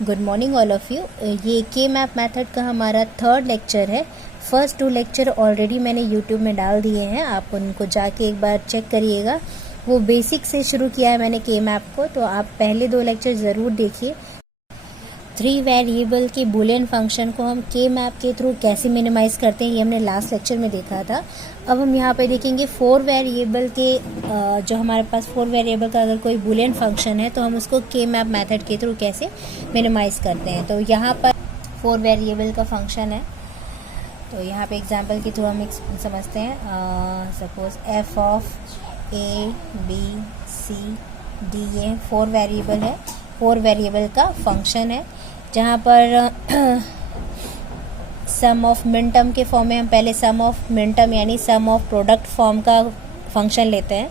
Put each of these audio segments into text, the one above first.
Good morning all of you. ये के map method का हमारा थर्ड लेक्चर है। फर्स्ट 2 लेक्चर ऑलरेडी मैंने यूट्यूब में डाल दिए हैं, आप उनको जाके एक बार चेक करिएगा। वो बेसिक से शुरू किया है मैंने के मैप को, तो आप पहले 2 लेक्चर ज़रूर देखिए। 3 वेरिएबल के बुलियन फंक्शन को हम के मैप के थ्रू कैसे मिनिमाइज़ करते हैं, ये हमने लास्ट लेक्चर में देखा था। अब हम यहाँ पे देखेंगे 4 वेरिएबल के जो हमारे पास 4 वेरिएबल का अगर कोई बुलियन फंक्शन है तो हम उसको के मैप मेथड के थ्रू कैसे मिनिमाइज़ करते हैं। तो यहाँ पर 4 वेरिएबल का फंक्शन है, तो यहाँ पे एग्जांपल के थ्रू हम समझते हैं। Suppose F of A B C D, ये 4 वेरिएबल है, 4 वेरिएबल का फंक्शन है, जहाँ पर सम ऑफ मिनटर्म के फॉर्म में हम पहले सम ऑफ मिनटर्म यानी सम ऑफ प्रोडक्ट फॉर्म का फंक्शन लेते हैं,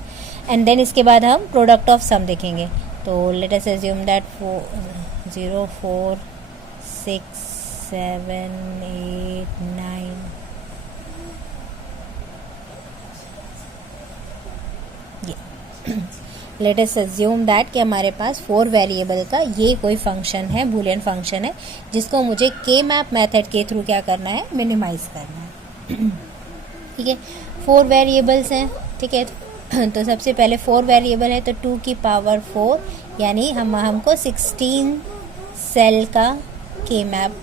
एंड देन इसके बाद हम प्रोडक्ट ऑफ सम देखेंगे। तो let us assume that 0 4 6 7 8 9 let us assume that कि हमारे पास 4 वेरिएबल का ये कोई फंक्शन है, बूलियन फंक्शन है, जिसको मुझे के मैप मेथड के थ्रू क्या करना है, मिनिमाइज करना है। ठीक है, 4 वेरिएबल्स हैं। ठीक है, तो सबसे पहले 4 वेरिएबल है तो 2 की पावर 4 यानी हमको 16 सेल का के मैप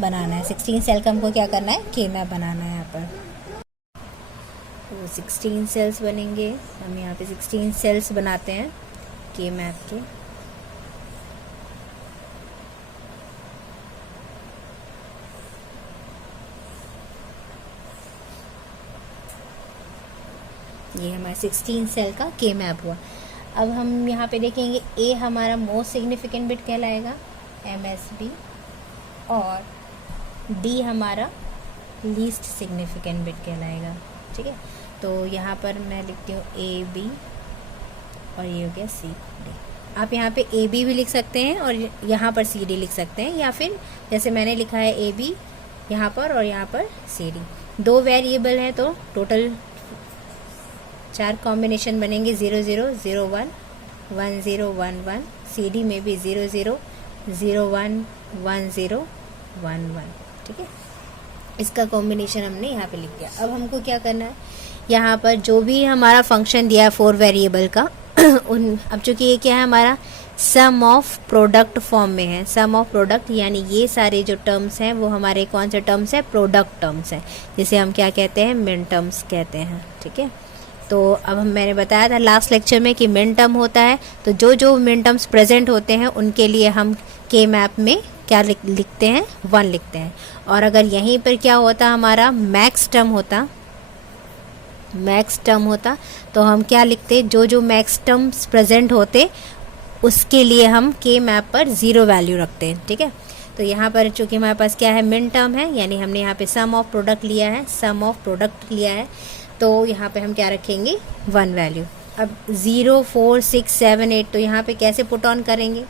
बनाना है। 16 सेल का हमको क्या करना है, के मैप बनाना है। यहाँ पर तो 16 सेल्स बनेंगे, हम यहाँ पे 16 सेल्स बनाते हैं के मैप के। ये हमारा 16 सेल का के मैप हुआ। अब हम यहाँ पे देखेंगे ए हमारा मोस्ट सिग्निफिकेंट बिट कहलाएगा MSB, और डी हमारा लीस्ट सिग्निफिकेंट बिट कहलाएगा। ठीक है, तो यहाँ पर मैं लिखती हूँ AB और ये हो गया CD। आप यहाँ पे AB भी लिख सकते हैं और यहाँ पर CD लिख सकते हैं, या फिर जैसे मैंने लिखा है AB यहाँ पर और यहाँ पर CD। 2 वेरिएबल हैं तो टोटल 4 कॉम्बिनेशन बनेंगे, 0 0 0 1 1 0 1 1। CD में भी 0 0 0 1 1 0 1 1। ठीक है, इसका कॉम्बिनेशन हमने यहाँ पे लिख दिया। अब हमको क्या करना है, यहाँ पर जो भी हमारा फंक्शन दिया है 4 वेरिएबल का अब चूंकि ये क्या है, हमारा सम ऑफ प्रोडक्ट फॉर्म में है। सम ऑफ प्रोडक्ट यानी ये सारे जो टर्म्स हैं वो हमारे कौन से टर्म्स हैं, प्रोडक्ट टर्म्स हैं, जिसे हम क्या कहते हैं, मिन टर्म्स कहते हैं। ठीक है, तो अब मैंने बताया था लास्ट लेक्चर में कि मिन टर्म होता है, तो जो मिन टर्म्स प्रेजेंट होते हैं उनके लिए हम के मैप में क्या लिखते हैं, 1 लिखते हैं। और अगर यहीं पर क्या होता, हमारा मैक्स टर्म होता तो हम क्या लिखते, जो मैक्स टर्म्स प्रेजेंट होते उसके लिए हम के मैप पर 0 वैल्यू रखते हैं। ठीक है, तो यहाँ पर चूँकि हमारे पास क्या है, मिन टर्म है, यानी हमने यहाँ पे सम ऑफ प्रोडक्ट लिया है, तो यहाँ पे हम क्या रखेंगे, 1 वैल्यू। अब 0 4 6 7 8 तो यहाँ पे कैसे पुट ऑन करेंगे,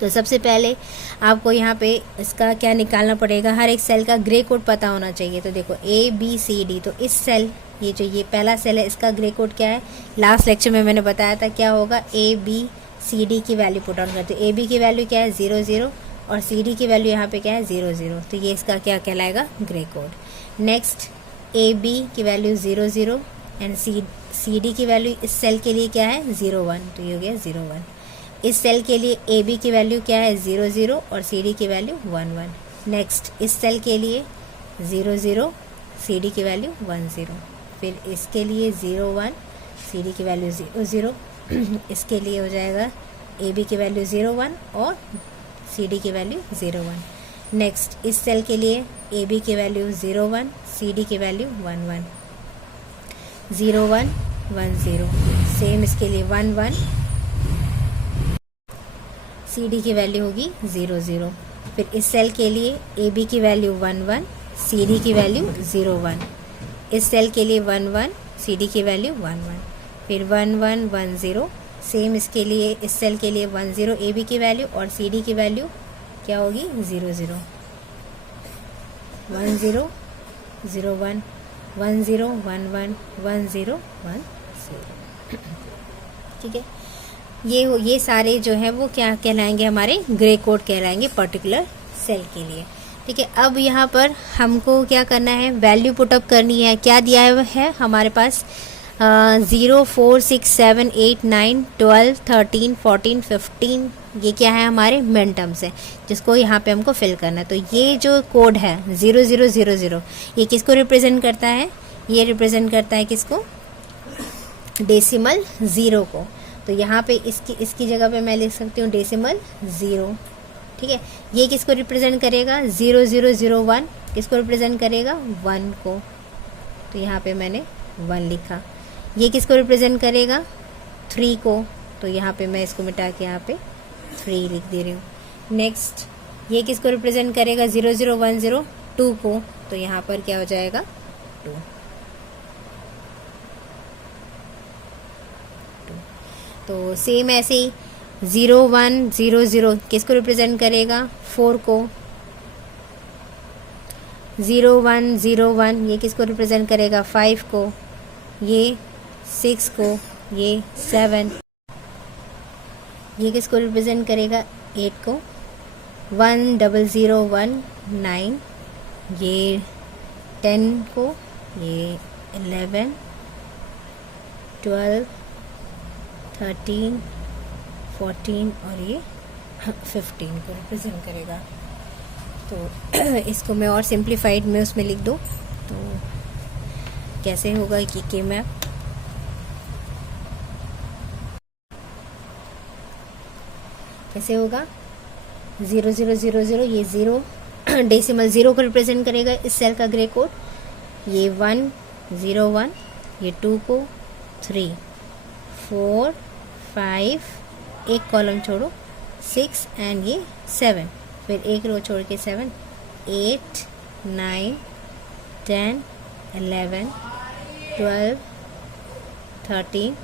तो सबसे पहले आपको यहाँ पे इसका क्या निकालना पड़ेगा, हर एक सेल का ग्रे कोड पता होना चाहिए। तो देखो ABCD, तो इस सेल, ये पहला सेल है, इसका ग्रे कोड क्या है, लास्ट लेक्चर में मैंने बताया था क्या होगा, ABCD की वैल्यू पुट ऑन करते हैं। AB की वैल्यू क्या है, 0 0, और CD की वैल्यू यहाँ पे क्या है, 0 0, तो ये इसका क्या कहलाएगा, ग्रे कोड। नेक्स्ट AB की वैल्यू 0 0 एंड CD की वैल्यू इस सेल के लिए क्या है, 0 1, तो ये हो गया 0 1। इस सेल के लिए AB की वैल्यू क्या है, 0 0, और CD की वैल्यू 1 1। नेक्स्ट इस सेल के लिए 0 0, CD की वैल्यू 1 0। फिर इसके लिए 0 1, CD की वैल्यू 0 0। इसके लिए हो जाएगा AB की वैल्यू 0 1 और CD की वैल्यू 0 1। नेक्स्ट इस सेल के लिए AB की वैल्यू 0 1, CD की वैल्यू 1 1, 0 1 1 0। सेम इसके लिए 1 1, CD की वैल्यू होगी 0 0। फिर इस सेल के लिए AB की वैल्यू 1 1, CD की वैल्यू 0 1। इस सेल के लिए 1 1, CD की वैल्यू 1 1। फिर 1 1 1 0। सेम इसके लिए, इस सेल के लिए 1 0 AB की वैल्यू, और CD की वैल्यू क्या होगी, 0 0 1 0 0 1 1 0 1 1 1 0 1 0। ठीक है, ये सारे जो है वो क्या कहलाएंगे, हमारे ग्रे कोड कहलाएंगे पर्टिकुलर सेल के लिए। ठीक है, अब यहाँ पर हमको क्या करना है, वैल्यू पुटअप करनी है। क्या दिया है हमारे पास, 0 4 6 7 8 9 12 13 14 15, ये क्या है, हमारे मिन टर्म्स है जिसको यहाँ पे हमको फिल करना है। तो ये जो कोड है 0 0 0 0, ये किसको रिप्रेजेंट करता है, ये रिप्रेजेंट करता है किसको, डेसिमल 0 को। तो यहाँ पे इसकी जगह पे मैं लिख सकती हूँ डेसिमल 0। ठीक है, ये किसको रिप्रेजेंट करेगा, 0 0 0 1, किसको रिप्रेजेंट करेगा, 1 को। तो यहाँ पे मैंने 1 लिखा। ये किसको रिप्रेजेंट करेगा, 3 को। तो यहाँ पे मैं इसको मिटा के यहाँ पे 3 लिख दे रही हूँ। नेक्स्ट, ये किसको रिप्रेजेंट करेगा, 0 0 1 0 2 को। तो यहाँ पर क्या हो जाएगा, 2। तो सेम ऐसे ही 0 1 0 0 किसको रिप्रेजेंट करेगा, 4 को। 0 1 0 1 ये किसको रिप्रेजेंट करेगा, 5 को। ये 6 को, ये 7, ये किसको रिप्रेजेंट करेगा, 8 को। 1 0 0 1 9, ये 10 को, ये 11 12 13 14 और ये 15 को रिप्रेजेंट करेगा। तो इसको मैं और सिंप्लीफाइड में उसमें लिख दूँ तो कैसे होगा कि के मैप, कैसे होगा, 0 0 0 0, ये 0 डेसिमल 0 को रिप्रेजेंट करेगा इस सेल का ग्रे कोड। ये 1 0 1, ये 2 को, 3 4 5, एक कॉलम छोड़ो 6 एंड ये 7, फिर एक रो छोड़ के 7 8 9 10 11 12 13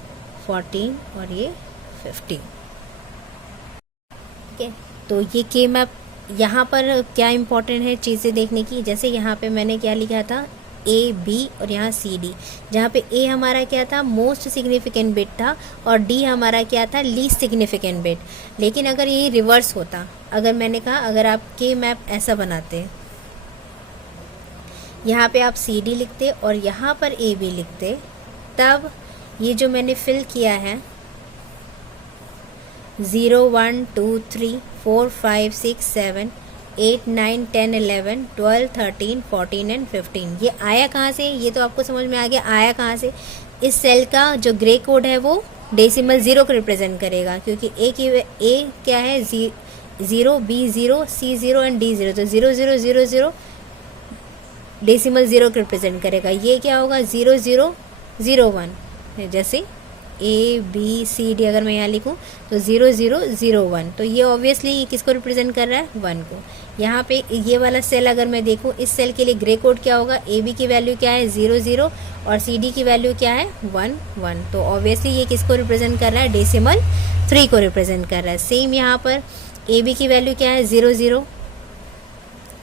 14 और ये 15। ठीक है, तो ये के मैप यहाँ पर क्या इम्पोर्टेंट है चीज़ें देखने की, जैसे यहाँ पे मैंने क्या लिखा था, ए बी और यहाँ सी डी, जहाँ पे ए हमारा क्या था, मोस्ट सिग्निफिकेंट बिट था और डी हमारा क्या था, लीस्ट सिग्निफिकेंट बिट। लेकिन अगर ये रिवर्स होता, अगर मैंने कहा अगर आप के मैप ऐसा बनाते, यहाँ पे आप सी डी लिखते और यहाँ पर ए बी लिखते, तब ये जो मैंने फिल किया है 0 1 2 3 4 5 6 7 8 9 10 11 12 13 14 एंड 15, ये आया कहाँ से, ये तो आपको समझ में आ गया आया कहाँ से। इस सेल का जो ग्रे कोड है वो डेसिमल 0 को रिप्रेजेंट करेगा, क्योंकि ए क्या है, 0 बी 0 सी 0 एंड डी 0, तो 0 0 0 0 डेसिमल 0 को रिप्रेजेंट करेगा। ये क्या होगा, 0 0 0 1, जैसे ए बी सी डी अगर मैं यहाँ लिखूँ तो 0 0 0 1, तो ये ऑब्वियसली किसको रिप्रेजेंट कर रहा है, 1 को। यहाँ पे ये वाला सेल अगर मैं देखूँ, इस सेल के लिए ग्रे कोड क्या होगा, ए बी की वैल्यू क्या है 0 0 और सी डी की वैल्यू क्या है 1 1, तो ऑब्वियसली ये किसको रिप्रेजेंट कर रहा है, डेसिमल 3 को रिप्रेजेंट कर रहा है। सेम यहाँ पर ए बी की वैल्यू क्या है 0 0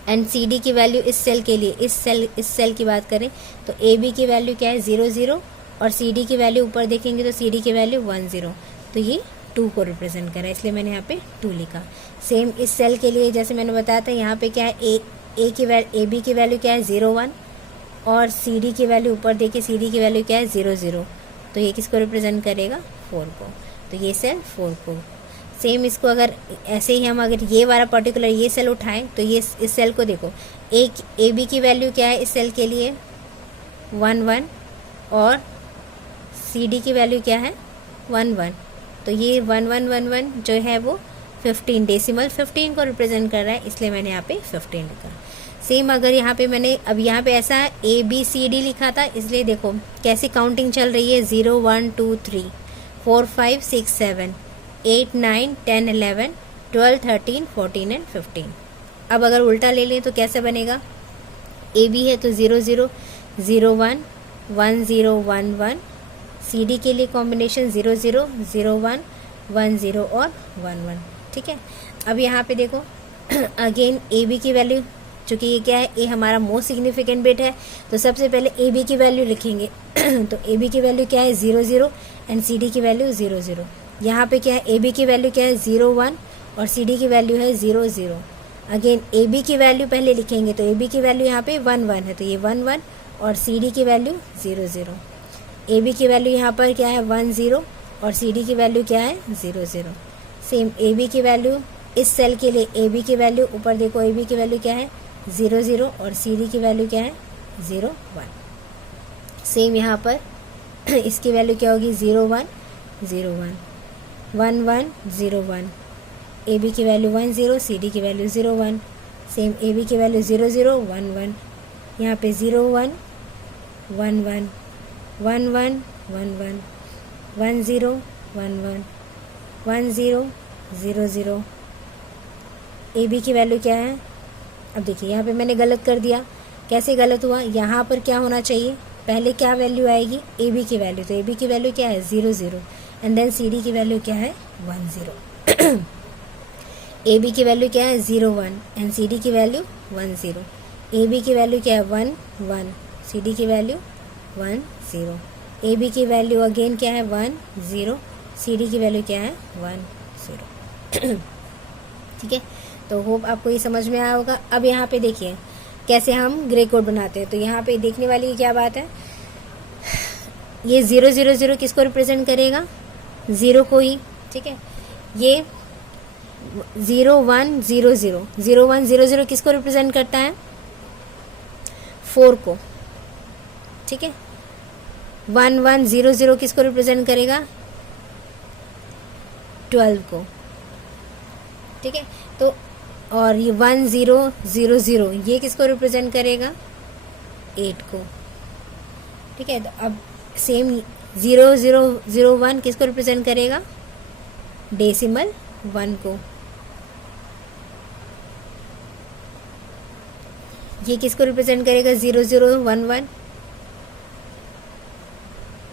एंड सी डी की वैल्यू इस सेल के लिए, इस सेल की बात करें तो ए बी की वैल्यू क्या है 0 0 और सी डी की वैल्यू ऊपर देखेंगे तो सी डी की वैल्यू 1 0, तो ये 2 को रिप्रेजेंट कर रहा है, इसलिए मैंने यहाँ पे 2 लिखा। सेम इस सेल के लिए जैसे मैंने बताया था, यहाँ पे क्या है, ए बी की वैल्यू क्या है 0 1 और सी डी की वैल्यू ऊपर देखिए, सी डी की वैल्यू क्या है 0 0, तो ये किसको रिप्रेजेंट करेगा, 4 को, तो ये सेल 4 को। सेम इसको अगर ऐसे ही हम अगर ये वाला पर्टिकुलर ये सेल उठाएं तो ये इस सेल को देखो, ए बी की वैल्यू क्या है इस सेल के लिए 1 1 और सी डी की वैल्यू क्या है 1 1, तो ये 1 1 1 1 जो है वो 15 डेसिमल 15 को रिप्रेजेंट कर रहा है, इसलिए मैंने यहाँ पे 15 लिखा। सेम अगर यहाँ पे मैंने अब यहाँ पे ऐसा ए बी सी डी लिखा था, इसलिए देखो कैसी काउंटिंग चल रही है, 0 1 2 3 4 5 6 7 8 9 10 11 12 13 14 एंड 15। अब अगर उल्टा ले लें तो कैसे बनेगा, ए बी है तो 0 0 0 1 1 0 1 1, सी डी के लिए कॉम्बिनेशन 0 0 0 1 1 0 और 1 1। ठीक है, अब यहाँ पे देखो अगेन ए बी की वैल्यू, चूँकि ये क्या है, ए हमारा मोस्ट सिग्निफिकेंट बिट है, तो सबसे पहले ए बी की वैल्यू लिखेंगे तो ए बी की वैल्यू क्या है 0 0 एंड सी डी की वैल्यू 0 0, यहाँ पे क्या है, ए बी की वैल्यू क्या है 0 1 और सी डी की वैल्यू है 0 0। अगेन ए बी की वैल्यू पहले लिखेंगे तो ए बी की वैल्यू यहाँ पे 1 1 है, तो ये 1 1 और सी डी की वैल्यू 0 0। ए बी की वैल्यू यहाँ पर क्या है 1 0 और सी डी की वैल्यू क्या है 0 0। सेम ए बी की वैल्यू इस सेल के लिए, ए बी की वैल्यू ऊपर देखो, ए बी की वैल्यू क्या है 0 0 और सी डी की वैल्यू क्या है 0 1। सेम यहाँ पर इसकी वैल्यू क्या होगी 0 1 0 1 1 1 0 1। ए बी की वैल्यू 1 0, सी डी की वैल्यू 0 1। सेम ए बी की वैल्यू 0 0 1 1, यहाँ पे 0 1 1 1 1 1 1 1 1 0 1 1 1 0 0 0। ए बी की वैल्यू क्या है, अब देखिए यहाँ पे मैंने गलत कर दिया। कैसे गलत हुआ, यहाँ पर क्या होना चाहिए, पहले क्या वैल्यू आएगी ए बी की वैल्यू, तो ए बी की वैल्यू क्या है 0 0 एंड देन सी डी की वैल्यू क्या है 1 0। ए बी की वैल्यू क्या है 0 1 एंड सी डी की वैल्यू 1 0। ए बी की वैल्यू क्या है 1 1, सी डी की वैल्यू 1 0। ए बी की वैल्यू अगेन क्या है 1 0, सी डी की वैल्यू क्या है 1 0। ठीक है, तो होप आपको ये समझ में आया होगा। अब यहाँ पे देखिए कैसे हम ग्रे कोड बनाते हैं। तो यहाँ पे देखने वाली क्या बात है, ये 0 0 0 किसको रिप्रेजेंट करेगा, 0 को ही। ठीक है, ये 0 1 0 0 0 1 0 0 किसको रिप्रेजेंट करता है, 4 को। ठीक है, 1 1 0 0 किसको रिप्रेजेंट करेगा, 12 को। ठीक है, तो और ये 1 0 0 0 ये किसको रिप्रेजेंट करेगा, 8 को। ठीक है, तो अब सेम 0 0 0 1 किसको रिप्रेजेंट करेगा, डेसिमल 1 को। ये किसको रिप्रेजेंट करेगा 0 0 1 1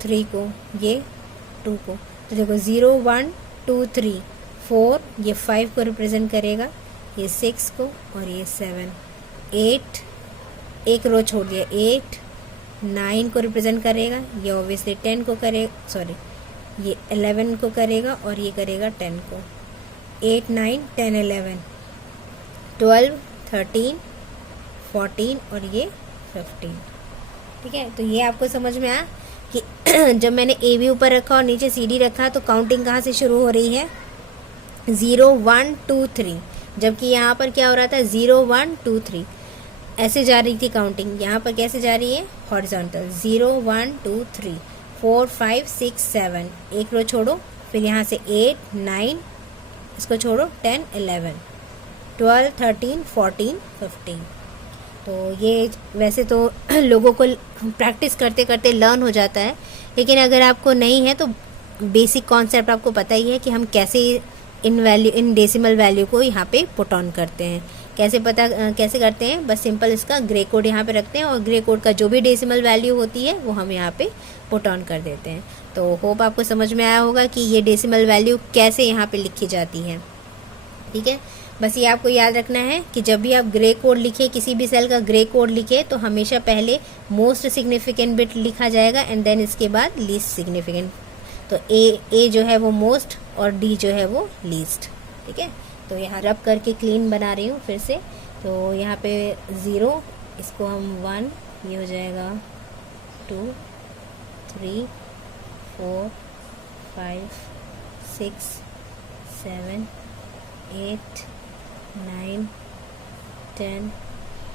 3 को, ये 2 को। तो देखो 0 1 2 3 4, ये 5 को रिप्रेजेंट करेगा, ये 6 को और ये 7 8, एक रो छोड़ दिया, 8 9 को रिप्रेजेंट करेगा, ये ऑब्वियसली 10 को करे, सॉरी ये 11 को करेगा और ये करेगा 10 को। 8 9 10 11 12 13 14 और ये 15। ठीक है, तो ये आपको समझ में आया कि जब मैंने ए बी ऊपर रखा और नीचे सी डी रखा तो काउंटिंग कहाँ से शुरू हो रही है, 0 1 2 3, जबकि यहाँ पर क्या हो रहा था 0 1 2 3 ऐसे जा रही थी काउंटिंग। यहाँ पर कैसे जा रही है, हॉरिजॉन्टल 0 1 2 3 4 5 6 7, एक रो छोड़ो, फिर यहाँ से 8 9 इसको छोड़ो, 10 11 12 13 14 15। तो ये वैसे तो लोगों को प्रैक्टिस करते करते लर्न हो जाता है, लेकिन अगर आपको नहीं है तो बेसिक कॉन्सेप्ट आपको पता ही है कि हम कैसे इन डेसिमल वैल्यू को यहाँ पे पुट ऑन करते हैं। कैसे करते हैं, बस सिंपल इसका ग्रे कोड यहाँ पे रखते हैं और ग्रे कोड का जो भी डेसिमल वैल्यू होती है वो हम यहाँ पे पुट ऑन कर देते हैं। तो होप आपको समझ में आया होगा कि ये डेसिमल वैल्यू कैसे यहाँ पे लिखी जाती है। ठीक है, बस ये आपको याद रखना है कि जब भी आप ग्रे कोड लिखे, किसी भी सेल का ग्रे कोड लिखे, तो हमेशा पहले मोस्ट सिग्निफिकेंट बिट लिखा जाएगा एंड देन इसके बाद लीस्ट सिग्निफिकेंट। तो ए जो है वो मोस्ट और डी जो है वो लीस्ट। ठीक है, तो यहाँ रब करके क्लीन बना रही हूँ फिर से। तो यहाँ पे 0, इसको हम 1, ये हो जाएगा 2 3 4 5 6 7 8 9 10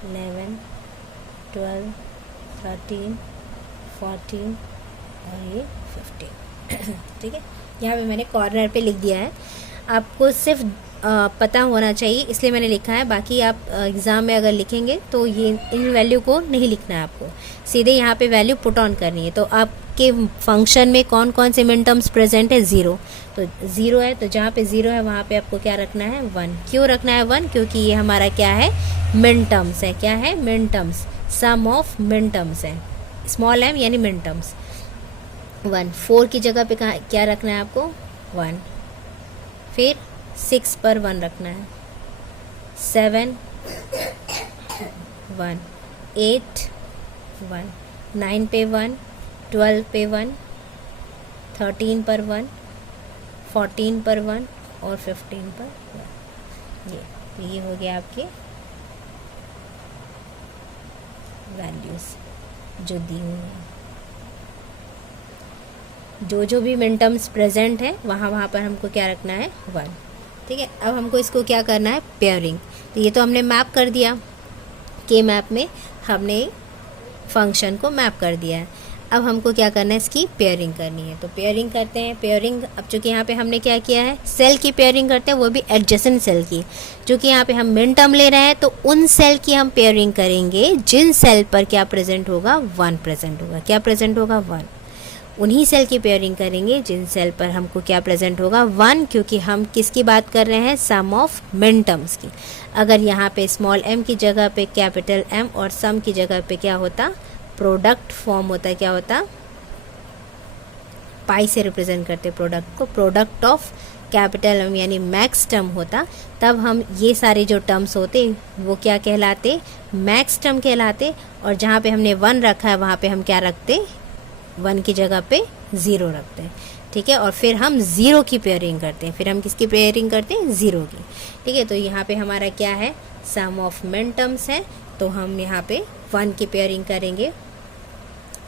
11 12 13 14 और ये 15। ठीक है, यहाँ पे मैंने कॉर्नर पे लिख दिया है। आपको सिर्फ पता होना चाहिए इसलिए मैंने लिखा है, बाकी आप एग्ज़ाम में अगर लिखेंगे तो ये इन वैल्यू को नहीं लिखना है, आपको सीधे यहाँ पे वैल्यू पुट ऑन करनी है। तो आपके फंक्शन में कौन कौन से मिन टर्म्स प्रेजेंट है, 0, तो 0 है, तो जहाँ पे 0 है वहाँ पे आपको क्या रखना है 1। क्यों रखना है 1, क्योंकि ये हमारा क्या है मिन टर्म्स है। क्या है, मिन टर्म्स, सम ऑफ मिन टर्म्स है, स्मॉल m यानी मिन टर्म्स। 1 4 की जगह पे क्या रखना है आपको 1, फिर 6 पर 1 रखना है, 7 1 8 1 9 पे 1 12 पे 1 13 पर 1 14 पर 1 और 15 पर 1। ये हो गया आपके वैल्यूज़ जो दी हुई हैं। जो भी मिनटर्म्स प्रेजेंट है वहाँ पर हमको क्या रखना है 1। ठीक है, अब हमको इसको क्या करना है पेयरिंग। तो ये तो हमने मैप कर दिया, के मैप में हमने फंक्शन को मैप कर दिया है। अब हमको क्या करना है इसकी पेयरिंग करनी है। तो पेयरिंग करते हैं। पेयरिंग अब चूँकि यहाँ पे हमने क्या किया है सेल की पेयरिंग करते हैं, वो भी एडजेसेंट सेल की। चूँकि यहाँ पे हम मिनटर्म ले रहे हैं तो उन सेल की हम पेयरिंग करेंगे जिन सेल पर क्या प्रेजेंट होगा 1 प्रेजेंट होगा। क्या प्रेजेंट होगा 1। उन्हीं सेल की पेयरिंग करेंगे जिन सेल पर हमको क्या प्रेजेंट होगा 1, क्योंकि हम किसकी बात कर रहे हैं सम ऑफ मिनटर्म्स की। अगर यहाँ पे स्मॉल m की जगह पे कैपिटल M और सम की जगह पे क्या होता प्रोडक्ट फॉर्म होता, क्या होता पाई से रिप्रेजेंट करते प्रोडक्ट को, प्रोडक्ट ऑफ कैपिटल M यानी मैक्स टर्म होता, तब हम ये सारे जो टर्म्स होते वो क्या कहलाते मैक्स टर्म कहलाते। और जहाँ पे हमने 1 रखा है वहाँ पे हम क्या रखते 1 की जगह पे 0 रखते हैं। ठीक है, और फिर हम 0 की पेयरिंग करते हैं। फिर हम किसकी पेयरिंग करते हैं 0 की। ठीक है, तो यहाँ पे हमारा क्या है सम ऑफ मिनटर्म्स है, तो हम यहाँ पे 1 की पेयरिंग करेंगे।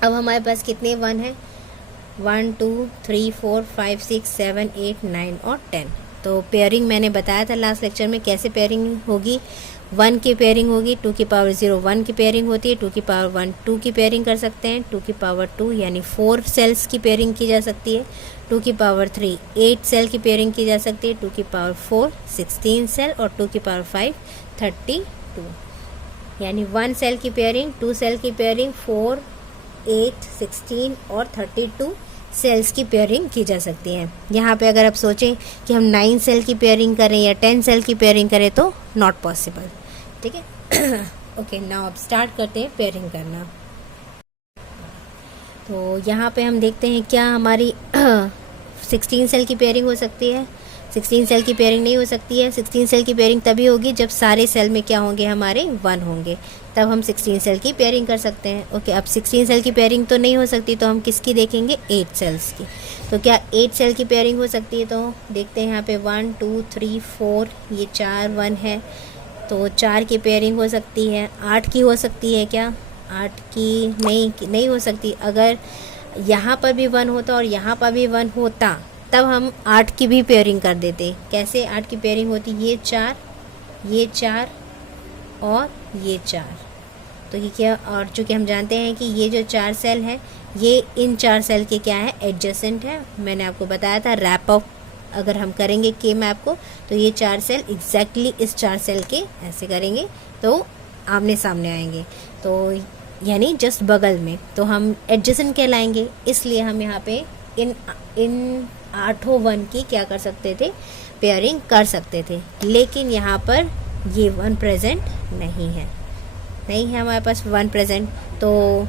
अब हमारे पास कितने 1 है 1 2 3 4 5 6 7 8 9 और 10। तो पेयरिंग मैंने बताया था लास्ट लेक्चर में कैसे पेयरिंग होगी। 1 की पेयरिंग होगी 2 की पावर 0 1 की पेयरिंग होती है, 2 की पावर 1 2 की पेयरिंग कर सकते हैं, 2 की पावर 2 यानी 4 सेल्स की पेयरिंग की जा सकती है, 2 की पावर 3 8 सेल की पेयरिंग की जा सकती है, 2 की पावर 4 16 सेल और 2 की पावर 5 32। यानी 1 सेल की पेयरिंग 2 सेल की पेयरिंग 4 8 16 और 32 सेल्स की पेयरिंग की जा सकती है। यहाँ पे अगर आप सोचें कि हम 9 सेल की पेयरिंग करें या 10 सेल की पेयरिंग करें तो नॉट पॉसिबल। ठीक है, ओके नाउ अब स्टार्ट करते हैं पेयरिंग करना। तो यहाँ पे हम देखते हैं क्या हमारी 16 सेल की पेयरिंग हो सकती है। 16 सेल की पेयरिंग नहीं हो सकती है। 16 सेल की पेयरिंग तभी होगी जब सारे सेल में क्या होंगे हमारे 1 होंगे, तब हम 16 सेल की पेयरिंग कर सकते हैं। ओके, अब 16 सेल की पेयरिंग तो नहीं हो सकती, तो हम किसकी देखेंगे 8 सेल्स की। तो क्या 8 सेल की पेयरिंग हो सकती है, तो देखते हैं यहाँ पे 1 2 3 4 ये 4 1 है, तो 4 की पेयरिंग हो सकती है। 8 की हो सकती है क्या 8 की नहीं हो सकती। अगर यहाँ पर भी 1 होता और यहाँ पर भी 1 होता तब हम 8 की भी पेयरिंग कर देते। कैसे 8 की पेयरिंग होती ये 4 और ये 4। तो ये क्या, और चूँकि हम जानते हैं कि ये जो 4 सेल है ये इन 4 सेल के क्या है एडजेसेंट है। मैंने आपको बताया था रैप अप अगर हम करेंगे के मैप को तो ये 4 सेल एग्जैक्टली इस 4 सेल के ऐसे करेंगे तो आमने सामने आएंगे, तो यानी जस्ट बगल में, तो हम एडजेसेंट कहलाएंगे। इसलिए हम यहाँ पे इन 8 1 की क्या कर सकते थे पेयरिंग कर सकते थे। लेकिन यहाँ पर ये 1 प्रेजेंट नहीं है हमारे पास 1 प्रेजेंट, तो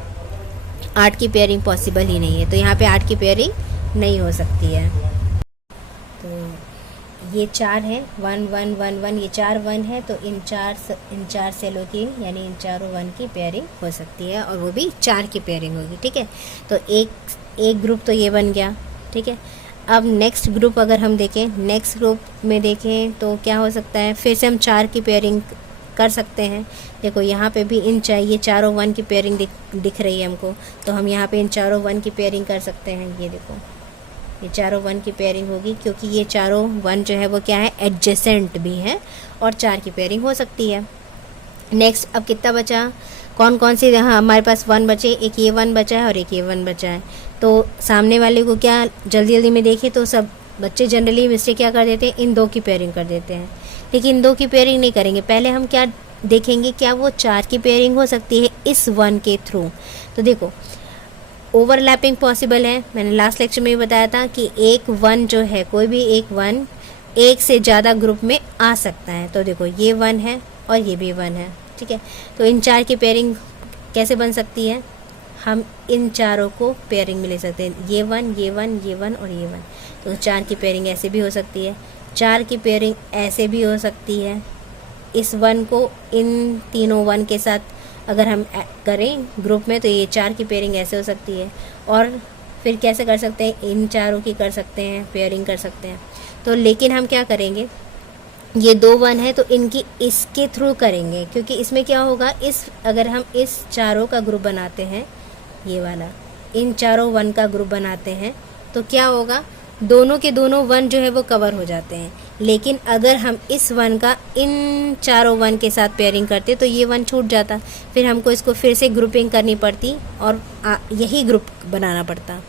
8 की पेयरिंग पॉसिबल ही नहीं है। तो यहाँ पे 8 की पेयरिंग नहीं हो सकती है। तो ये 4 है 1 1 1 1, ये 4 1 है, तो इन चार सेलों की यानी इन चारों 1 की पेयरिंग हो सकती है और वो भी 4 की पेयरिंग होगी। ठीक है, तो एक ग्रुप तो ये बन गया। ठीक है, अब नेक्स्ट ग्रुप अगर हम देखें, नेक्स्ट ग्रुप में देखें तो क्या हो सकता है, फिर से हम 4 की पेयरिंग कर सकते हैं। देखो यहाँ पे भी ये चारों 1 की पेयरिंग दिख रही है हमको, तो हम यहाँ पे इन चारों 1 की पेयरिंग कर सकते हैं। ये देखो ये चारों 1 की पेयरिंग होगी क्योंकि ये चारों 1 जो है वो क्या है एडजेसेंट भी है और 4 की पेयरिंग हो सकती है। नेक्स्ट अब कितना बचा, कौन कौन से, हाँ हमारे पास 1 बचे, एक ये 1 बचा है और एक ये 1 बचा है। तो सामने वाले को क्या जल्दी में देखें तो सब बच्चे जनरली मिस्टेक क्या कर देते हैं, इन 2 की पेयरिंग कर देते हैं। लेकिन इन 2 की पेयरिंग नहीं करेंगे, पहले हम क्या देखेंगे क्या वो 4 की पेयरिंग हो सकती है इस 1 के थ्रू। तो देखो ओवरलैपिंग पॉसिबल है, मैंने लास्ट लेक्चर में भी बताया था कि एक 1 जो है कोई भी एक 1 एक से ज़्यादा ग्रुप में आ सकता है। तो देखो ये 1 है और ये भी 1 है। ठीक है, तो इन 4 की पेयरिंग कैसे बन सकती है, हम इन चारों को पेयरिंग में ले सकते हैं, ये 1 ये 1 ये 1 और ये 1। तो 4 की पेयरिंग ऐसे भी हो सकती है, 4 की पेयरिंग ऐसे भी हो सकती है। इस 1 को इन तीनों 1 के साथ अगर हम करें ग्रुप में तो ये 4 की पेयरिंग ऐसे हो सकती है। और फिर कैसे कर सकते हैं, इन चारों की कर सकते हैं, पेयरिंग कर सकते हैं। तो लेकिन हम क्या करेंगे, ये 2 1 है तो इनकी इसके थ्रू करेंगे, क्योंकि इसमें क्या होगा, इस अगर हम इस चारों का ग्रुप बनाते हैं, ये वाला इन चारों 1 का ग्रुप बनाते हैं, तो क्या होगा, दोनों के दोनों 1 जो है वो कवर हो जाते हैं। लेकिन अगर हम इस 1 का इन चारों 1 के साथ पेयरिंग करते तो ये 1 छूट जाता, फिर हमको इसको फिर से ग्रुपिंग करनी पड़ती और यही ग्रुप बनाना पड़ता।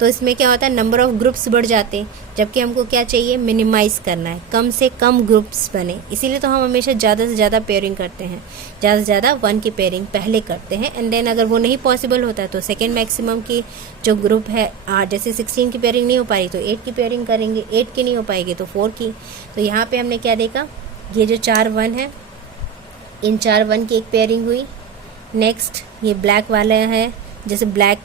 तो इसमें क्या होता है, नंबर ऑफ़ ग्रुप्स बढ़ जाते, जबकि हमको क्या चाहिए, मिनिमाइज़ करना है, कम से कम ग्रुप्स बने। इसीलिए तो हम हमेशा ज़्यादा से ज़्यादा पेयरिंग करते हैं, ज़्यादा से ज़्यादा 1 की पेयरिंग पहले करते हैं, एंड देन अगर वो नहीं पॉसिबल होता है तो सेकेंड मैक्सिमम की जो ग्रुप है, जैसे 16 की पेयरिंग नहीं हो पाई तो 8 की पेयरिंग करेंगे, 8 की नहीं हो पाएगी तो 4 की। तो यहाँ पर हमने क्या देखा, ये जो 4 1 है, इन 4 1 की एक पेयरिंग हुई। नेक्स्ट ये ब्लैक वाला है, जैसे ब्लैक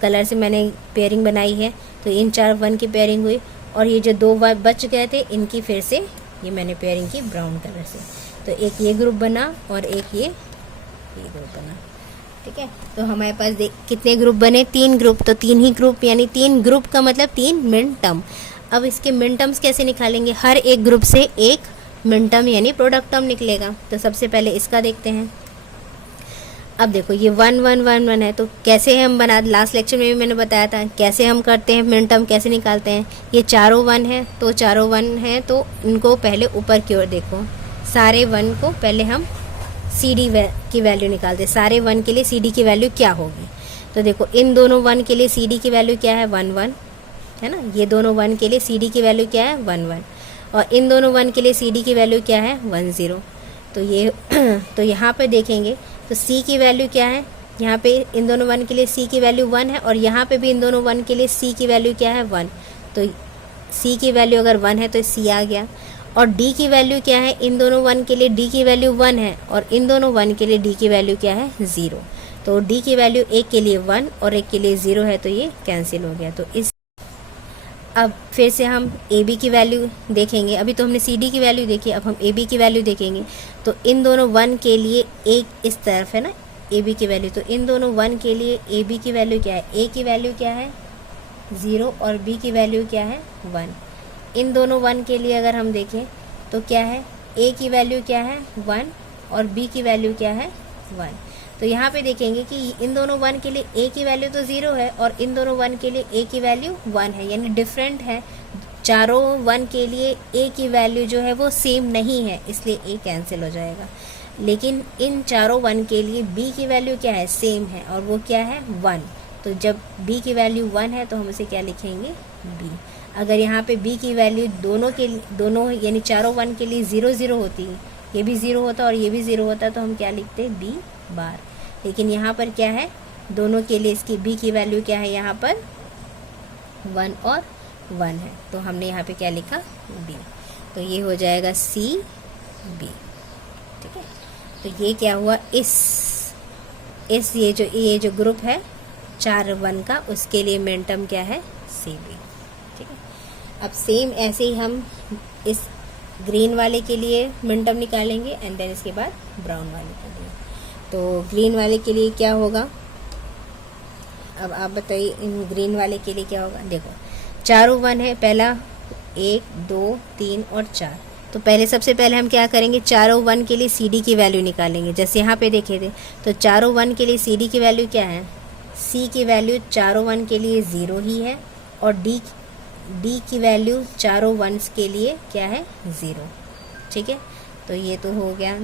कलर से मैंने पेयरिंग बनाई है, तो इन 4 1 की पेयरिंग हुई, और ये जो 2 बच गए थे इनकी फिर से ये मैंने पेयरिंग की ब्राउन कलर से। तो एक ये ग्रुप बना और एक ये ग्रुप बना, ठीक है। तो हमारे पास देख कितने ग्रुप बने, 3 ग्रुप। तो 3 ही ग्रुप, यानी 3 ग्रुप का मतलब 3 मिन टर्म। अब इसके मिन टर्म्स कैसे निकालेंगे, हर एक ग्रुप से एक मिन टर्म यानी प्रोडक्ट टर्म निकलेगा। तो सबसे पहले इसका देखते हैं। अब देखो ये 1 1 1 1 है, तो कैसे हम बना, लास्ट लेक्चर में भी मैंने बताया था कैसे हम करते हैं, मिन टर्म कैसे निकालते हैं। ये चारों 1 है, तो चारों 1 है तो इनको पहले ऊपर की ओर देखो, सारे 1 को पहले हम CD की वैल्यू निकालते हैं। सारे 1 के लिए CD की वैल्यू क्या होगी, तो देखो इन दोनों 1 के लिए CD की वैल्यू क्या है, 1 1 है ना। ये दोनों 1 के लिए CD की वैल्यू क्या है, 1 1, और इन दोनों 1 के लिए CD की वैल्यू क्या है, 1 0। तो ये तो यहाँ पे देखेंगे तो C की वैल्यू क्या है, यहाँ पे इन दोनों 1 के लिए C की वैल्यू 1 है, और यहाँ पे भी इन दोनों 1 के लिए C की वैल्यू क्या है, 1। तो C की वैल्यू अगर 1 है तो C आ गया। और D की वैल्यू क्या है, इन दोनों 1 के लिए D की वैल्यू 1 है, और इन दोनों 1 के लिए D की वैल्यू क्या है, 0। तो D की वैल्यू एक के लिए 1 और एक के लिए 0 है, तो ये कैंसिल हो गया। तो इस अब फिर से हम AB की वैल्यू देखेंगे। अभी तो हमने CD की वैल्यू देखी, अब हम AB की वैल्यू देखेंगे। तो इन दोनों 1 के लिए एक इस तरफ है ना AB की वैल्यू, तो इन दोनों 1 के लिए AB की वैल्यू क्या है, A की वैल्यू क्या है, 0, और B की वैल्यू क्या है, 1। इन दोनों 1 के लिए अगर हम देखें तो क्या है, A की वैल्यू क्या है, 1, और B की वैल्यू क्या है, 1। तो यहाँ पे देखेंगे कि इन दोनों 1 के लिए A की वैल्यू तो 0 है, और इन दोनों 1 के लिए A की वैल्यू 1 है, यानी डिफरेंट है। चारों 1 के लिए A की वैल्यू जो है वो सेम नहीं है, इसलिए A कैंसिल हो जाएगा। लेकिन इन चारों 1 के लिए B की वैल्यू क्या है, सेम है, और वो क्या है, 1। तो जब B की वैल्यू 1 है तो हम उसे क्या लिखेंगे, B। अगर यहाँ पे B की वैल्यू दोनों यानी चारों 1 के लिए 0 0 होती, ये भी 0 होता और ये भी 0 होता, तो हम क्या लिखते, B बार। लेकिन यहाँ पर क्या है, दोनों के लिए इसकी B की वैल्यू क्या है, यहाँ पर 1 और 1 है, तो हमने यहाँ पे क्या लिखा, B। तो ये हो जाएगा C B, ठीक है। तो ये क्या हुआ, इस ये जो ग्रुप है 4 1 का, उसके लिए मिन टर्म क्या है, CB, ठीक है। अब सेम ऐसे ही हम इस ग्रीन वाले के लिए मिन टर्म निकालेंगे, एंड देन इसके बाद ब्राउन वाले के लिए। तो ग्रीन वाले के लिए क्या होगा, अब आप बताइए इन ग्रीन वाले के लिए क्या होगा। देखो चारों 1 है, पहला 1 2 3 और 4। तो पहले सबसे पहले हम क्या करेंगे, चारों 1 के लिए CD की वैल्यू निकालेंगे। जैसे यहाँ पे देखे थे, तो चारों 1 के लिए CD की वैल्यू क्या है, C की वैल्यू चारों 1 के लिए 0 ही है, और D की वैल्यू चारों 1s के लिए क्या है, 0, ठीक है। तो ये तो हो गया,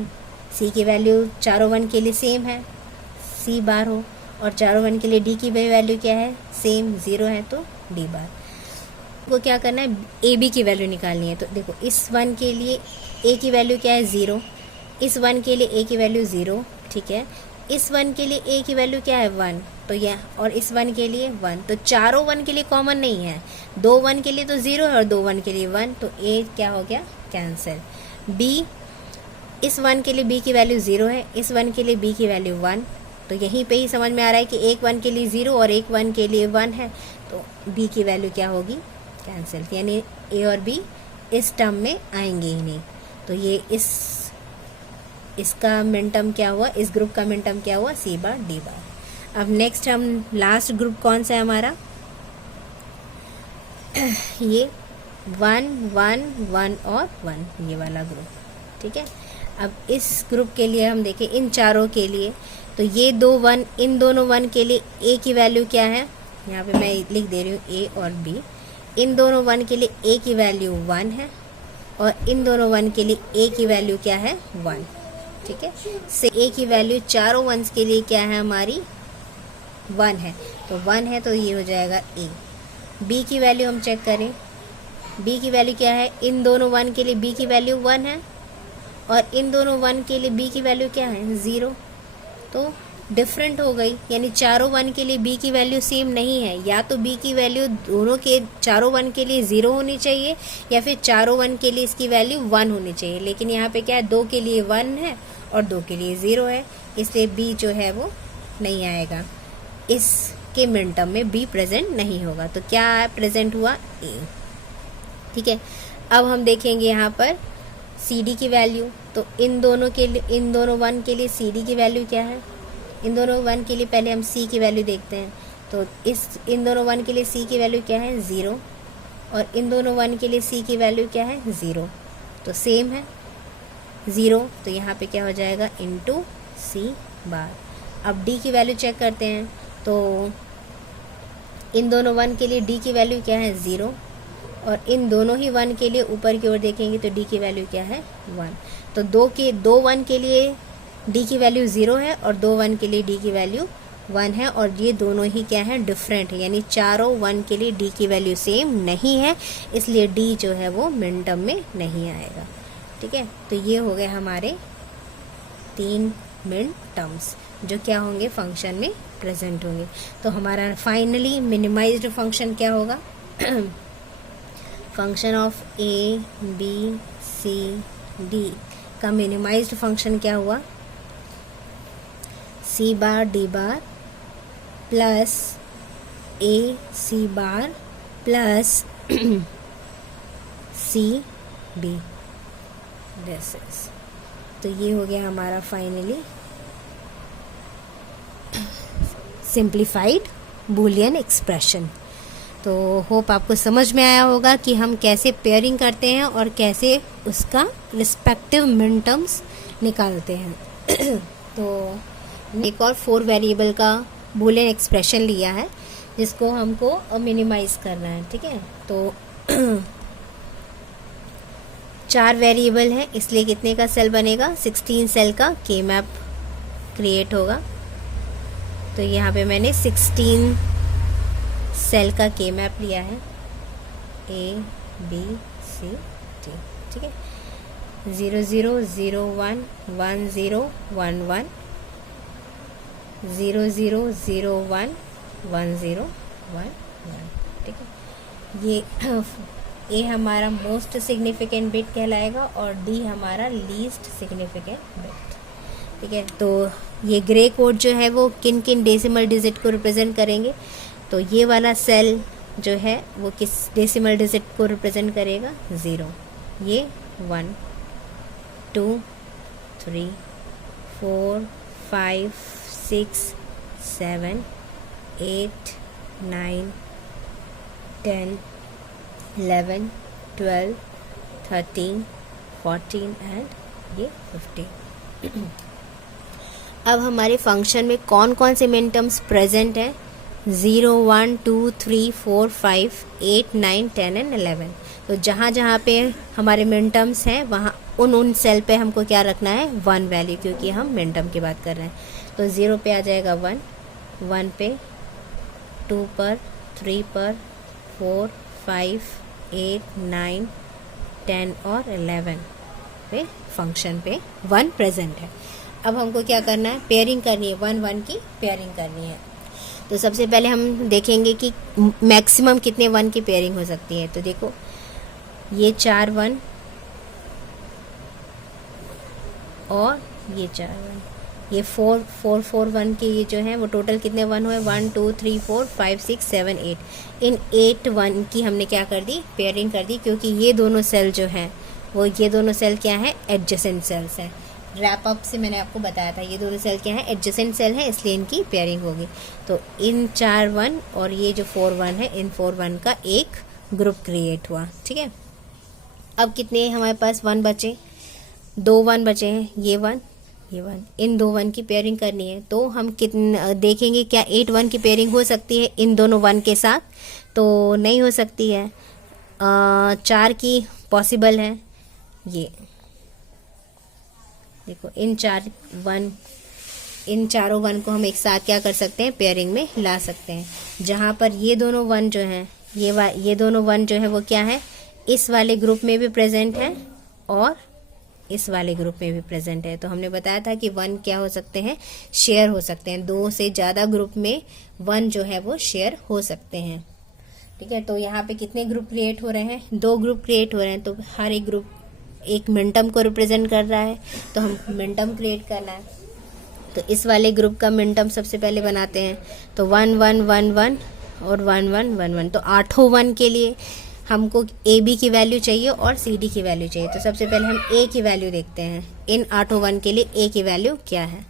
C की वैल्यू चारों 1 के लिए सेम है, C बार हो, और चारों 1 के लिए D की वैल्यू क्या है, सेम 0 है, तो D बार। को क्या करना है, AB की वैल्यू निकालनी है। तो देखो इस 1 के लिए A की वैल्यू क्या है, 0, इस 1 के लिए A की वैल्यू 0, ठीक है। इस 1 के लिए A की वैल्यू क्या है, 1, तो यह, और इस 1 के लिए 1, तो चारों 1 के लिए कॉमन नहीं है, 2 1 के लिए तो 0 है और 2 1 के लिए 1, तो A क्या हो गया, कैंसिल। B, इस 1 के लिए B की वैल्यू 0 है, इस 1 के लिए B की वैल्यू 1, तो यहीं पे ही समझ में आ रहा है कि एक 1 के लिए 0 और एक 1 के लिए 1 है, तो B की वैल्यू क्या होगी, कैंसिल, यानी A और B इस टर्म में आएंगे ही नहीं। तो ये इसका मिन टर्म क्या हुआ, इस ग्रुप का मिन टर्म क्या हुआ, C बार D बार। अब नेक्स्ट हम लास्ट ग्रुप कौन सा है हमारा, ये 1 1 1 और 1 ये वाला ग्रुप, ठीक है। अब इस ग्रुप के लिए हम देखें इन चारों के लिए, तो ये 2 1, इन दोनों 1 के लिए ए की वैल्यू क्या है, यहाँ पे मैं लिख दे रही हूँ ए और बी। इन दोनों 1 के लिए ए की वैल्यू 1 है और इन दोनों 1 के लिए ए की वैल्यू क्या है 1, ठीक है। से ए की वैल्यू चारों 1s के लिए क्या है हमारी 1 है, तो 1 है तो ये हो जाएगा ए। बी की वैल्यू हम चेक करें, बी की वैल्यू क्या है, इन दोनों 1 के लिए बी की वैल्यू 1 है और इन दोनों 1 के लिए बी की वैल्यू क्या है 0, तो डिफरेंट हो गई, यानी चारों 1 के लिए बी की वैल्यू सेम नहीं है। या तो बी की वैल्यू दोनों के चारों 1 के लिए 0 होनी चाहिए या फिर चारों 1 के लिए इसकी वैल्यू 1 होनी चाहिए, लेकिन यहाँ पे क्या है 2 के लिए 1 है और 2 के लिए 0 है, इसलिए बी जो है वो नहीं आएगा, इसके मिनटर्म में बी प्रेजेंट नहीं होगा। तो क्या प्रेजेंट हुआ ए, ठीक है। अब हम देखेंगे यहाँ पर सी डी की वैल्यू, तो इन दोनों 1 के लिए सी डी की वैल्यू क्या है, इन दोनों 1 के लिए पहले हम सी की वैल्यू देखते हैं, तो इन दोनों 1 के लिए सी की वैल्यू क्या है 0 और इन दोनों 1 के लिए सी की वैल्यू क्या है 0, तो सेम है 0, तो यहाँ पे क्या हो जाएगा इंटू सी बार। अब डी की वैल्यू चेक करते हैं, तो इन दोनों 1 के लिए डी की वैल्यू क्या है 0 और इन दोनों ही 1 के लिए ऊपर की ओर देखेंगे तो डी की वैल्यू क्या है 1, तो दो 1 के लिए डी की वैल्यू 0 है और 2 1 के लिए डी की वैल्यू 1 है और ये दोनों ही क्या है डिफरेंट है, यानी चारों 1 के लिए डी की वैल्यू सेम नहीं है, इसलिए डी जो है वो मिनटर्म में नहीं आएगा, ठीक है। तो ये हो गए हमारे 3 मिन टर्म्स जो क्या होंगे फंक्शन में प्रेजेंट होंगे। तो हमारा फाइनली मिनिमाइज्ड फंक्शन क्या होगा, function of A B C D का मिनिमाइज्ड फंक्शन क्या हुआ, C bar D bar plus A C bar plus C B, this is. तो ये हो गया हमारा फाइनली सिंप्लीफाइड बूलियन एक्सप्रेशन। तो होप आपको समझ में आया होगा कि हम कैसे पेयरिंग करते हैं और कैसे उसका रिस्पेक्टिव मिन टर्म्स निकालते हैं। तो एक और 4 वेरिएबल का बूलियन एक्सप्रेशन लिया है जिसको हमको मिनिमाइज करना है, ठीक है। तो 4 वेरिएबल है, इसलिए कितने का सेल बनेगा 16 सेल का के मैप क्रिएट होगा। तो यहाँ पे मैंने 16 सेल का के मैप लिया है, ए बी सी डी, ठीक है। 0 0 0 1 1 0 1 1 0 0 0 1 1 0 1 1, ठीक है। ये ए हमारा मोस्ट सिग्निफिकेंट बिट कहलाएगा और डी हमारा लीस्ट सिग्निफिकेंट बिट, ठीक है। तो ये ग्रे कोड जो है वो किन किन डेसिमल डिजिट को रिप्रेजेंट करेंगे, तो ये वाला सेल जो है वो किस डेसिमल डिजिट को रिप्रेजेंट करेगा 0, ये 1 2 3 4 5 6 7 8 9 10 11 12 13 14 एंड ये 15। अब हमारे फंक्शन में कौन कौन से मिन टर्म्स प्रेजेंट हैं, 0 1 2 3 4 5 8 9 10 एंड 11। तो जहाँ जहाँ पे हमारे मिन टर्म्स हैं वहाँ उन सेल पे हमको क्या रखना है 1 वैल्यू, क्योंकि हम मिन टर्म की बात कर रहे हैं। तो 0 पे आ जाएगा 1, 1 पे 2 पर 3 पर 4 5 8 9 10 और 11 पे फंक्शन पे 1 प्रेजेंट है। अब हमको क्या करना है, पेयरिंग करनी है, 1 1 की पेयरिंग करनी है। तो सबसे पहले हम देखेंगे कि मैक्सिमम कितने 1 की पेयरिंग हो सकती है। तो देखो ये 4 1 और ये 4 1, ये 4 4 4 1 के ये जो है वो टोटल कितने 1 हुए, 1 2 3 4 5 6 7 8। इन 8 1 की हमने क्या कर दी, पेयरिंग कर दी, क्योंकि ये दोनों सेल जो हैं वो ये दोनों सेल क्या है एडजेसेंट सेल्स हैं। रैप अप से मैंने आपको बताया था ये दोनों सेल क्या है एडजेसेंट सेल है, इसलिए इनकी पेयरिंग होगी। तो इन 4 1 और ये जो 4 1 है, इन 4 1 का एक ग्रुप क्रिएट हुआ। ठीक है, अब कितने हमारे पास 1 बचे, 2 1 बचे हैं, ये 1 ये 1, इन 2 1 की पेयरिंग करनी है। तो हम कितने देखेंगे क्या 8 1 की पेयरिंग हो सकती है इन दोनों 1 के साथ? तो नहीं हो सकती है। 4 की पॉसिबल है। ये देखो इन चारों 1 को हम एक साथ क्या कर सकते हैं, पेयरिंग में ला सकते हैं। जहाँ पर ये दोनों 1 जो हैं, ये दोनों 1 जो है वो क्या है, इस वाले ग्रुप में भी प्रेजेंट है और इस वाले ग्रुप में भी प्रेजेंट है। तो हमने बताया था कि 1 क्या हो सकते हैं, शेयर हो सकते हैं। 2 से ज़्यादा ग्रुप में 1 जो है वो शेयर हो सकते हैं। ठीक है, तो यहाँ पे कितने ग्रुप क्रिएट हो रहे हैं, 2 ग्रुप क्रिएट हो रहे हैं। तो हर एक ग्रुप एक मिनटम को रिप्रेजेंट कर रहा है, तो हम मिनटम क्रिएट करना है। तो इस वाले ग्रुप का मिनटम सबसे पहले बनाते हैं। तो 1 1 1 1 और 1 1 1 1। तो 8 1 के लिए हमको ए बी की वैल्यू चाहिए और सी डी की वैल्यू चाहिए। तो सबसे पहले हम ए की वैल्यू देखते हैं। इन 8 1 के लिए ए की वैल्यू क्या है?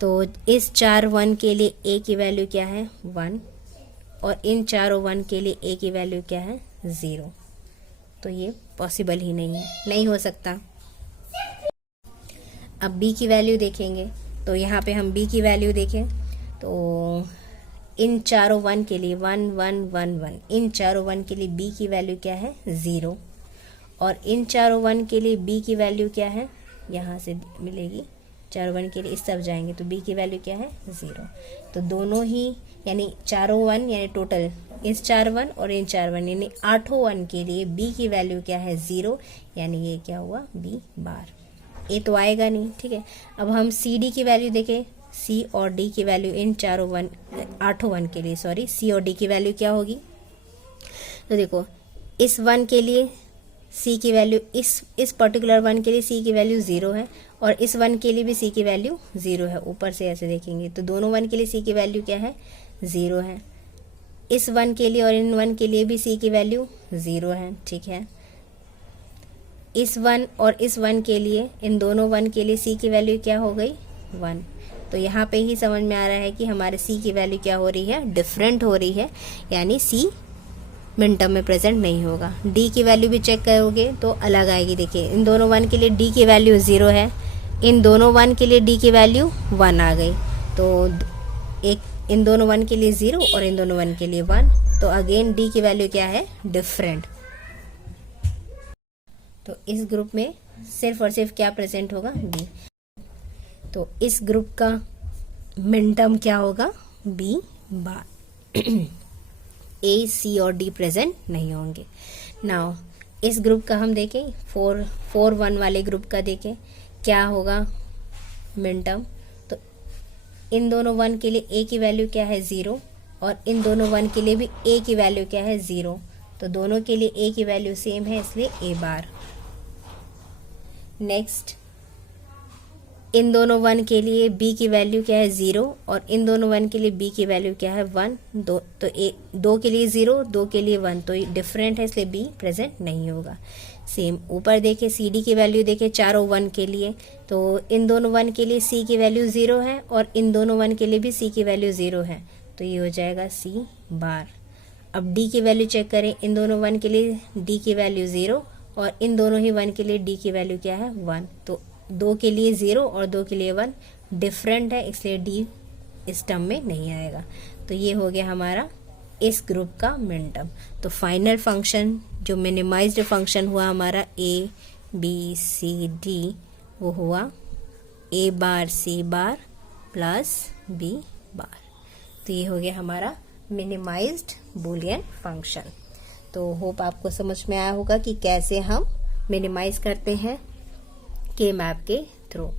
तो इस 4 1 के लिए ए की वैल्यू क्या है, 1, और इन चारों 1 के लिए ए की वैल्यू क्या है, 0। तो ये पॉसिबल ही नहीं है, नहीं हो सकता। अब बी की वैल्यू देखेंगे। तो यहाँ पे हम बी की वैल्यू देखें तो इन चारों 1 के लिए 1 1 1 1, इन चारों 1 के लिए बी की वैल्यू क्या है, 0, और इन चारों 1 के लिए बी की वैल्यू क्या है, यहाँ से मिलेगी, चारों 1 के लिए इस तरफ जाएंगे तो बी की वैल्यू क्या है, 0। तो दोनों ही यानी चारों 1 यानी टोटल इस 4 1 और इन 4 1 यानी 8 1 के लिए बी की वैल्यू क्या है, 0, यानी ये क्या हुआ, बी बार। ए तो आएगा नहीं। ठीक है, अब हम सी डी की वैल्यू देखें। सी और डी की वैल्यू इन चारों 8 1 के लिए, सॉरी, सी और डी की वैल्यू क्या होगी? तो देखो इस 1 के लिए सी की वैल्यू, इस पर्टिकुलर 1 के लिए सी की वैल्यू 0 है और इस 1 के लिए भी सी की वैल्यू 0 है। ऊपर से ऐसे देखेंगे तो दोनों 1 के लिए सी की वैल्यू क्या है, 0 है। इस 1 के लिए और इन 1 के लिए भी सी की वैल्यू 0 है। ठीक है, इस 1 और इस 1 के लिए, इन दोनों 1 के लिए सी की वैल्यू क्या हो गई, 1। तो यहाँ पे ही समझ में आ रहा है कि हमारे सी की वैल्यू क्या हो रही है, डिफरेंट हो रही है, यानी सी मिनटम में प्रेजेंट नहीं होगा। डी की वैल्यू भी चेक करोगे तो अलग आएगी। देखिए इन दोनों 1 के लिए डी की वैल्यू 0 है, इन दोनों 1 के लिए डी की वैल्यू 1 आ गई। तो एक इन दोनों 1 के लिए 0 और इन दोनों 1 के लिए 1, तो अगेन डी की वैल्यू क्या है, डिफरेंट। तो इस ग्रुप में सिर्फ और सिर्फ क्या प्रेजेंट होगा, डी। तो इस ग्रुप का मिनटम क्या होगा, बी बार। ए सी और डी प्रेजेंट नहीं होंगे। नाउ इस ग्रुप का हम देखें, 4 1 वाले ग्रुप का देखें क्या होगा मिनटम। तो इन दोनों 1 के लिए ए की वैल्यू क्या है, 0, और इन दोनों 1 के लिए भी ए की वैल्यू क्या है, 0। तो दोनों के लिए ए की वैल्यू सेम है, इसलिए ए बार। नेक्स्ट इन दोनों 1 के लिए बी की वैल्यू क्या है, 0, और इन दोनों 1 के लिए बी की वैल्यू क्या है, 1। तो 2 के लिए 0, 2 के लिए 1, तो डिफरेंट है, इसलिए बी प्रेजेंट नहीं होगा। सेम ऊपर देखे सी डी की वैल्यू देखे चारों 1 के लिए। तो इन दोनों 1 के लिए सी की वैल्यू 0 है और इन दोनों 1 के लिए भी सी की वैल्यू 0 है, तो ये हो जाएगा सी बार। अब डी की वैल्यू चेक करें, इन दोनों 1 के लिए डी की वैल्यू 0 और इन दोनों ही 1 के लिए डी की वैल्यू क्या है, 1। तो 2 के लिए 0 और 2 के लिए 1 डिफरेंट है, इसलिए डी इस टर्म में नहीं आएगा। तो ये हो गया हमारा इस ग्रुप का मिनटम। तो फाइनल फंक्शन जो मिनिमाइज्ड फंक्शन हुआ हमारा ए बी सी डी, वो हुआ ए बार सी बार प्लस बी बार। तो ये हो गया हमारा मिनिमाइज्ड बूलियन फंक्शन। तो होप आपको समझ में आया होगा कि कैसे हम मिनिमाइज करते हैं के मैप के थ्रू।